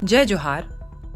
जय जोहार।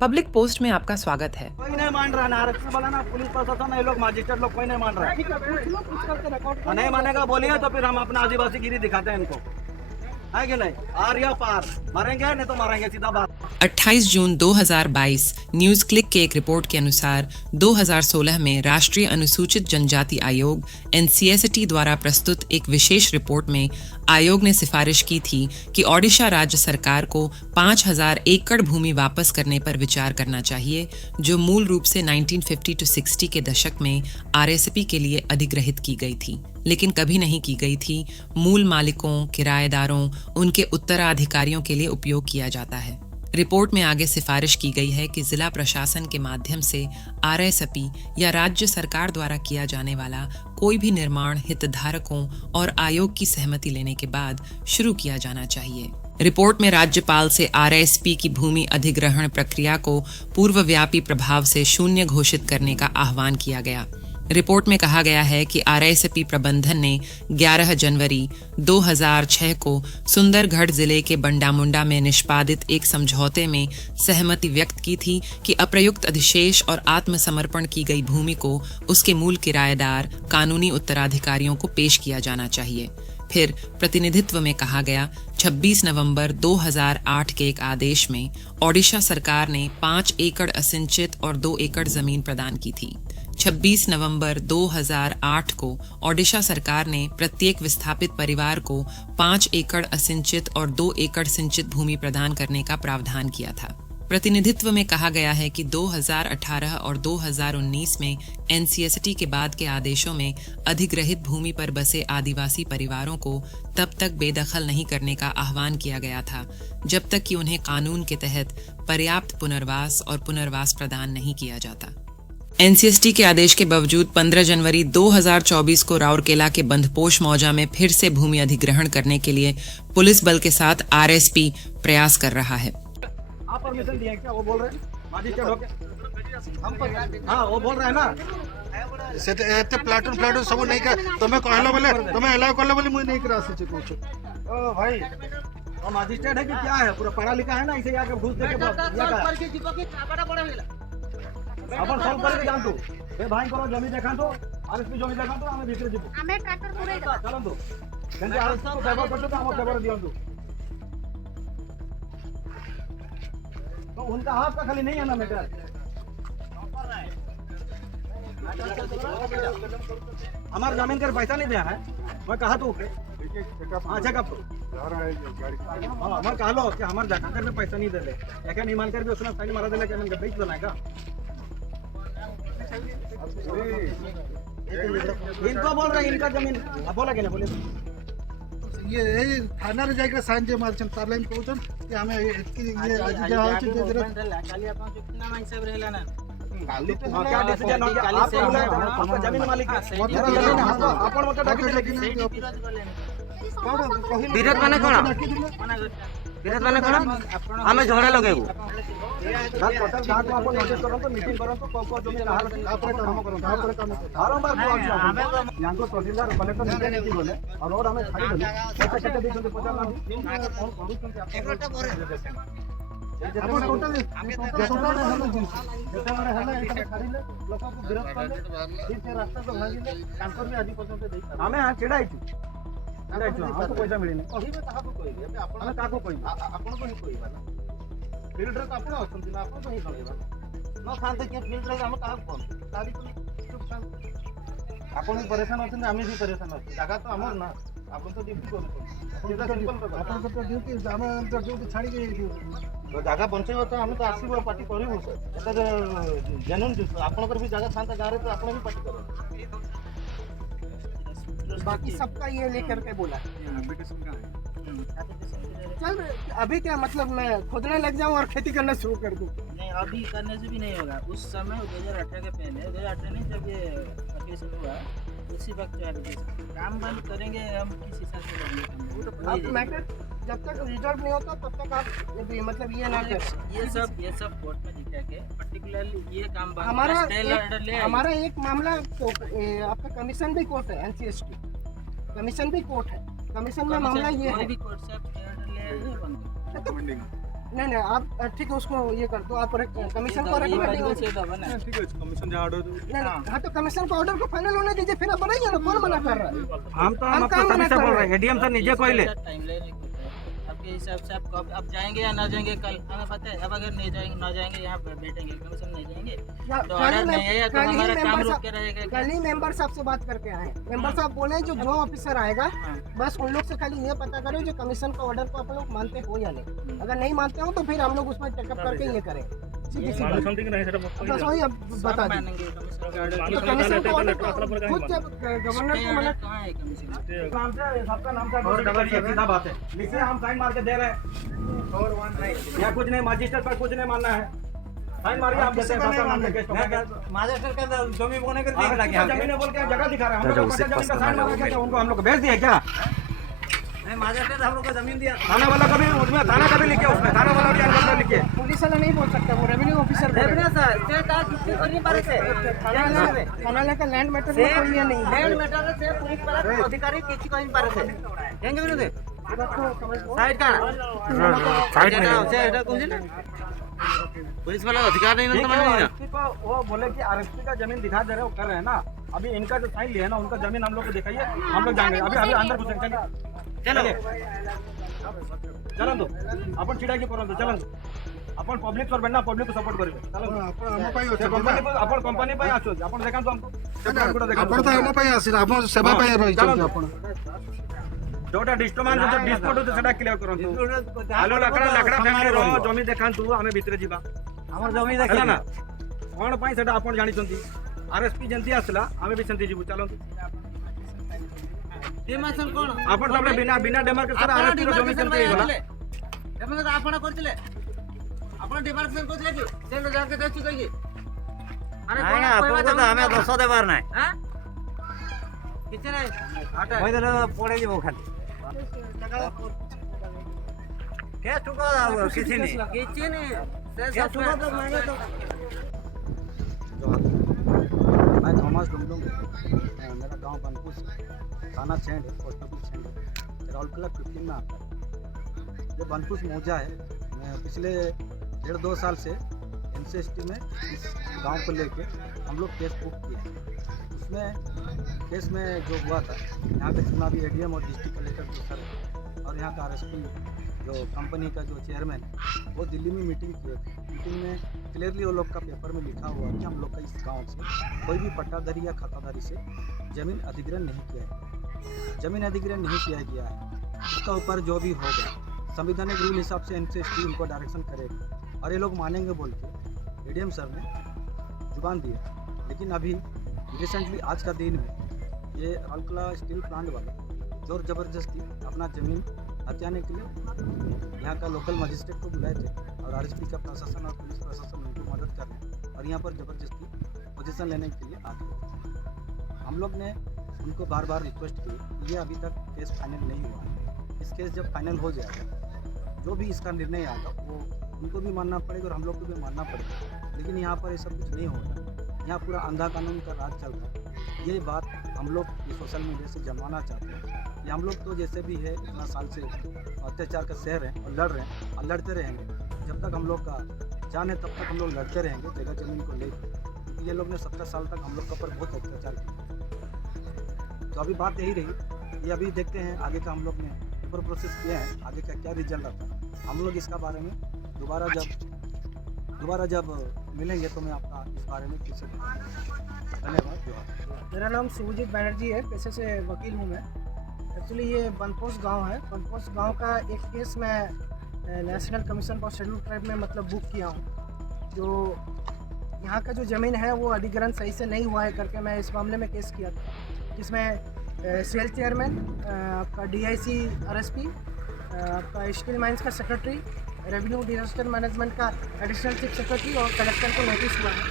Public post में आपका स्वागत है। कोई नहीं मान रहा ना, आरक्षण वाला ना, पुलिस प्रशासन, ये लोग मजिस्ट्रेट लोग कोई नहीं मान रहा है। नहीं मानेगा बोलिए तो फिर हम अपना आदिवासी गिरी दिखाते हैं इनको, है कि नहीं? आर या पार, मारेंगे नहीं तो मारेंगे, सीधा बात। 28 जून 2022 न्यूज क्लिक के एक रिपोर्ट के अनुसार 2016 में राष्ट्रीय अनुसूचित जनजाति आयोग NCST द्वारा प्रस्तुत एक विशेष रिपोर्ट में आयोग ने सिफारिश की थी कि ओडिशा राज्य सरकार को 5000 एकड़ भूमि वापस करने पर विचार करना चाहिए, जो मूल रूप से 1950 से 60 के दशक में RSP के लिए अधिग्रहित की गई थी, लेकिन कभी नहीं की गई थी मूल मालिकों, किराएदारों, उनके उत्तराधिकारियों के लिए उपयोग किया जाता है। रिपोर्ट में आगे सिफारिश की गई है कि जिला प्रशासन के माध्यम से RSP या राज्य सरकार द्वारा किया जाने वाला कोई भी निर्माण हितधारकों और आयोग की सहमति लेने के बाद शुरू किया जाना चाहिए। रिपोर्ट में राज्यपाल से RSP की भूमि अधिग्रहण प्रक्रिया को पूर्वव्यापी प्रभाव से शून्य घोषित करने का आह्वान किया गया। रिपोर्ट में कहा गया है कि RSP प्रबंधन ने 11 जनवरी 2006 को सुंदरगढ़ जिले के बंडामुंडा में निष्पादित एक समझौते में सहमति व्यक्त की थी कि अप्रयुक्त अधिशेष और आत्मसमर्पण की गई भूमि को उसके मूल किराएदार, कानूनी उत्तराधिकारियों को पेश किया जाना चाहिए। फिर प्रतिनिधित्व में कहा गया 26 नवंबर 2008 के एक आदेश में ओडिशा सरकार ने 5 एकड़ असिंचित और 2 एकड़ जमीन प्रदान की थी। 26 नवंबर 2008 को ओडिशा सरकार ने प्रत्येक विस्थापित परिवार को 5 एकड़ असिंचित और 2 एकड़ सिंचित भूमि प्रदान करने का प्रावधान किया था। प्रतिनिधित्व में कहा गया है कि 2018 और 2019 में NCST के बाद के आदेशों में अधिग्रहित भूमि पर बसे आदिवासी परिवारों को तब तक बेदखल नहीं करने का आह्वान किया गया था जब तक कि उन्हें कानून के तहत पर्याप्त पुनर्वास और पुनर्वास प्रदान नहीं किया जाता। NCST के आदेश के बावजूद 15 जनवरी 2024 को राउरकेला के बंधपोश मौजा में फिर से भूमि अधिग्रहण करने के लिए पुलिस बल के साथ RSP प्रयास कर रहा है। आप परमिशन दिए क्या? वो बोल रहे हैं मजिस्ट्रेट होके, हाँ वो बोल रहे हैं ना, एते प्लाटून सब नहीं कर तुम्हें कहला बोले तुम्हें अलाउ करला बोले मुझे नहीं करा सके कुछ। ओ भाई वो मजिस्ट्रेट है कि क्या है? पूरा पढ़ा लिखा है ना, इसे आके घूस दे के अपन सॉल्व करके जान दो। ए भाई करो जमीन देखा तो RSP जमीन देखा तो हमें भीतर जीवो हमें ट्रैक्टर पूरे चलो दो जंते RSP को फेवर करते तो हम फेवर दियो दो, तो उनका हाथ का खाली नहीं है ना मैटर। हमारे जमीन का पैसा नहीं दिया है, मैं कहा तो हाँ चेकअप हाँ मैं कहा लो कि हमारे जगह कर भी पैसा नहीं दे दे, क्या नहीं मान कर भी उसने साइन मारा दे, क्या मैंने बेच देना है का? इनको बोल रहे हैं इनका जमीन बोला कि ना बोले ये थाना रे जाके साइन जे मार छन तार लाइन कहउछन कि हमें ये आज जे होछ जे जरूरत खाली अपन जो कितना माइंड से रहेला ना खाली तो क्या डिसीजन हो गया? आप बोले आपका जमीन मालिक है, अपन मत डाकी विरोध माने कोन विरोध माने कोन हमें झगड़ा लगेबो टोटल घाट में अपन नोटिस करो तो मीटिंग करो तो को जमीन कहां पर काम करो कहां पर काम बारंबार को यहां को तहसीलदार कलेक्टर मीटिंग नहीं बोले और हमें खाली बोले कैसे कैसे देखो तो पता ना कौन करूं एकटा करे अपन टोटल जैसे माने हला एटा खाली ले लोक को विरोध करले फिर से रास्ता को भागिले कांकर भी आदि पर्यंत देई हमें हां छेड़ाई हमको पैसा मिले नहीं कहिबे काहाको कहिबे आपण काको कहिबे आपण को ही कहिबा ना फील्ड रे आपण अछंती ना आपण को ही कहिबा न खाते के फील्ड रे हम काहाको कोन गाड़ी को चुप शांत आपण भी परेशान होते हम भी परेशान होते जगह तो हमर ना आपण तो ड्यूटी करू आपण तो ड्यूटी हम ड्यूटी छाड़ी के तो जगह बंचेबो तो हम तो आसीबो पार्टी करिवो सर एटा जेन्युइन जिस आपण कर भी जगह शांत गारे तो आपण भी पार्टी करो, बाकी सबका ये लेकर के बोला चल अभी क्या मतलब मैं खोदने लग जाऊं और खेती करना शुरू कर दूं? नहीं अभी करने से भी नहीं होगा। उस समय 2018 के पहले 2018 नहीं जब ये केस हुआ उसी वक्त काम बंद करेंगे हम किस हिसाब से आप मैटर जब तक रिजल्ट नहीं होता तब तक आप मतलब ये ना ये सब कोर्ट में दिखाएंगे पर्टिकुलरली ये काम हमारा एक मामला तो आपका कमीशन भी कोर्ट है, NCST कमीशन भी कोर्ट है, कमीशन में मामला ये है भी कोर्ट से नहीं आप ठीक है उसको ये कर दो, आप कमीशन को नहीं रिकमेंड ठीक है कमीशन जहाँ ऑर्डर नहीं हाँ तो कमीशन को ऑर्डर को फाइनल होने दीजिए, फिर आप बनाइए ना, कौन मना कर रहा है? हम तो हम आपको कहाँ तभी मना से कर बोल रहे रहे हैं, एडीएम सर नीचे कोई ले टाइम लेने को होता है। आपके हिसाब से आप कब अब जाएंगे या ना जाएंगे कल हमें पता है। अब अगर नहीं जाएंगे ना जाएंगे यहाँ पे बैठेंगे कमीशन नहीं जाएंगे तो ऑर्डर नहीं है या तो हमारा काम रुक के रहेगा। कल ही मेंबर साहब से बात करके आए, मेंबर साहब बोले जो ऑफिसर आएगा बस उन लोग से खाली ये पता करो जो कमीशन का ऑर्डर को आप लोग मानते हो या नहीं, अगर नहीं मानते हो तो फिर हम लोग उसमें टेकअप करके ये करें, सीधी सी बात। बस वही अब बता दीजिए मानेंगे कमीशन कमीशन का ऑर्डर खुद जब गवर्नर को मना कहाँ है कमीशन? नाम से सबका नाम से और डबल ये सीधा बात है, लिखिए हम साइन मार के दे रहे हैं या कुछ नहीं, मजिस्ट्रेट पर कुछ नहीं मानना है, साइन मारिए आप देते हैं सबका नाम लेके मजिस्ट्रेट का जमीन बोने के लिए लगे जमीन बोल के जगह दिखा रहे हैं, हम लोग जमीन का साइन मारा क्या उनको हम लोग भेज दिए क्या? नहीं मजिस्ट्रेट हम लोग को जमीन दिया थाना वाला कभी उसमें थाना कभी लिखे, उसमें थाना वाला भी अंदर लिखे, पुलिस वाला नहीं बोल सकता, वो रेवेन्यू ऑफिसर थाना का लैंड मैटर में कोई ये नहीं है। अधिकारी किसी को पारे से साइड पुलिस वाला अधिकार नहीं ठीक है, आरएसपी को वो बोले कि आरएसपी का जमीन दिखा दे रहे हो, कर रहे हैं ना, अभी इनका जो साइन लिया है ना उनका जमीन हम लोग को दिखाइए, हम लोग जाएंगे अभी अभी अंदर घुसेंगे, चलिए चलନ୍ତୁ आपण छिड़ा की परंतु चलନ୍ତୁ आपण पब्लिक सर्वेंट ना, पब्लिक को सपोर्ट करिवे चलନ୍ତୁ ଆମ ପାଇଁ ଅଛି कंपनी को आपण कंपनी ପାଇଁ आछो आपण देखाନ୍ତୁ हमको ଆପଣ ତ ଆମ ପାଇଁ ଆସିଲେ, ଆମ ସେବା ପାଇଁ ରହିଛନ୍ତି ଆପଣ। जोटा डिस्टर्बांस जो डिस्प्यूट होते सेटा क्लियर करंतु, हेलो लकड़ा लकड़ा फैमिली रो जमी देखांतु आमे भितरे जिबा हमर जमीन ହେଲା ना कोन ପାଇଁ सेटा आपण जानि छंती, आरएसपी जंती आसला आमे भी सेंती जिबु चलନ୍ତୁ डिमार्केशन कोन आपण तबले बिना बिना डेमार्केशन आरएसपी रो जमी सेंती होला डेमार्केशन आपण करथिले, आपण डिमार्केशन करथिले कि सेन जाके देखि कहि अरे नहीं आपको तो हमें 200 देबार नहीं हां किछ नहीं आटा ওই দিন পড়ে যাব খালি কে টুকো কিছু নেই किछ नहीं কে টুকো तो मांगे तो मैं थॉमस डुमडुम, मेरा गांव बनपुर थाना छेंड है, पोस्ट ऑफिस छेंड है, राउरकेला 15 में आता है। ये बनपुर मौजा है, मैं पिछले 1.5-2 साल से एनसीएसटी में इस गांव को लेके हम लोग केस बुक किए, उसमें केस में जो हुआ था यहाँ के जितना भी एडीएम और डिस्ट्रिक्ट कलेक्टर जो सर और यहाँ का आरएसपी जो कंपनी का जो चेयरमैन वो दिल्ली में मीटिंग किए थे। मीटिंग में क्लियरली वो लोग का पेपर में लिखा हुआ कि हम लोग का इस गांव से कोई भी पट्टाधारी या खाताधारी से ज़मीन अधिग्रहण नहीं किया है, ज़मीन अधिग्रहण नहीं किया गया है। उसका ऊपर जो भी होगा संवैधानिक रूल हिसाब से एनसीएसटी उनको डायरेक्शन करेगा और ये लोग मानेंगे बोल के एडीएम सर ने जुबान दी है। लेकिन अभी रिसेंटली आज का दिन में ये राउरकेला स्टील प्लांट वाले जोर ज़बरदस्ती अपना ज़मीन हथियाने के लिए यहाँ का लोकल मजिस्ट्रेट को बुलाए थे और आरएसपी का प्रशासन और पुलिस प्रशासन उनको मदद कर रहे हैं और यहाँ पर ज़बरदस्ती पोजीशन लेने के लिए आ गए। हम लोग ने उनको बार बार रिक्वेस्ट की, ये अभी तक केस फाइनल नहीं हुआ है, इस केस जब फाइनल हो जाएगा जो भी इसका निर्णय आएगा वो उनको भी मानना पड़ेगा और हम लोग को भी मानना पड़ेगा। लेकिन यहाँ पर ये सब कुछ नहीं हो रहा, यहाँ पूरा अंधा कानून का राज चल रहा है। ये बात हम लोग ये सोशल मीडिया से जमाना चाहते हैं कि हम लोग तो जैसे भी है इतना साल से अत्याचार का शहर हैं और लड़ रहे हैं और लड़ते रहेंगे, जब तक हम लोग का जान है तब तक हम लोग लड़ते रहेंगे जगह जमीन को लेकर। ये लोग ने 17 साल तक हम लोग के ऊपर बहुत अत्याचार किया, तो अभी बात यही रही। ये अभी देखते हैं आगे का हम लोग ने पेपर प्रोसेस किया है, आगे का क्या रिजल्ट आता है। हम लोग इसका बारे में दोबारा जब मिलेंगे तो मैं आपका इस बारे में फिर से धन्यवाद। मेरा नाम सुभजीत बैनर्जी है, पेशे से वकील हूँ मैं। एक्चुअली ये बनपोस गांव है, बनपोस गांव का एक केस मैं national commission for schedule tribe में मतलब बुक किया हूँ। जो यहाँ का जो ज़मीन है वो अधिग्रहण सही से नहीं हुआ है करके मैं इस मामले में केस किया था, जिसमें सेल चेयरमैन, आपका डीआईसी आरएसपी, आपका स्टील माइंस का सेक्रेटरी, रेवेन्यू डिजास्टर मैनेजमेंट का एडिशनल चीफ सेक्रेटरी और कलेक्टर को नोटिस हुआ है।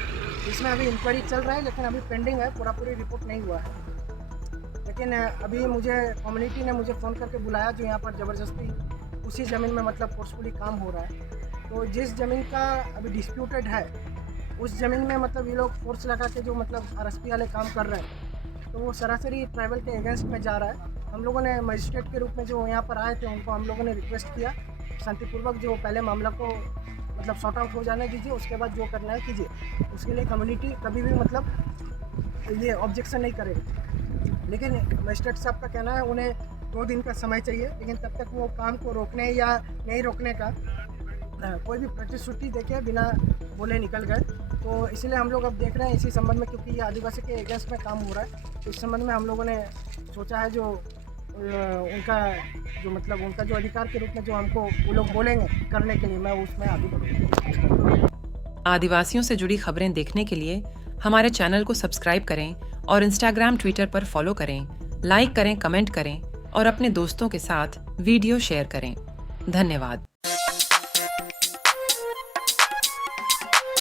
इसमें अभी इंक्वायरी चल रहा है लेकिन अभी पेंडिंग है, पूरी रिपोर्ट नहीं हुआ है। लेकिन अभी मुझे कम्युनिटी ने मुझे फ़ोन करके बुलाया जो यहाँ पर ज़बरदस्ती उसी ज़मीन में मतलब फोर्सफुली काम हो रहा है। तो जिस ज़मीन का अभी डिस्प्यूटेड है उस ज़मीन में मतलब ये लोग फोर्स लगा के जो मतलब आरएसपी वाले काम कर रहे हैं, तो वो सरासरी ट्राइबल के अगेंस्ट में जा रहा है। हम लोगों ने मजिस्ट्रेट के रूप में जो यहाँ पर आए थे उनको हम लोगों ने रिक्वेस्ट किया शांतिपूर्वक जो पहले मामला को मतलब सॉर्ट आउट हो जाने दीजिए, उसके बाद जो करना है कीजिए। उसके लिए कम्युनिटी कभी भी मतलब ये ऑब्जेक्शन नहीं करेगी। लेकिन मजिस्ट्रेट साहब का कहना है उन्हें 2 दिन का समय चाहिए, लेकिन तब तक वो काम को रोकने या नहीं रोकने का कोई भी प्रतिश्रुति देके बिना बोले निकल गए। तो इसीलिए हम लोग अब देख रहे हैं इसी संबंध में, क्योंकि ये आदिवासी के अगेंस्ट में काम हो रहा है, तो इस संबंध में हम लोगों ने सोचा है जो उनका जो मतलब उनका जो अधिकार के रूप में जो हमको वो लोग बोलेंगे करने के लिए, मैं उसमें आगे बढ़ूँगा। आदिवासियों से जुड़ी खबरें देखने के लिए हमारे चैनल को सब्सक्राइब करें और इंस्टाग्राम, ट्विटर पर फॉलो करें, लाइक करें, कमेंट करें और अपने दोस्तों के साथ वीडियो शेयर करें। धन्यवाद।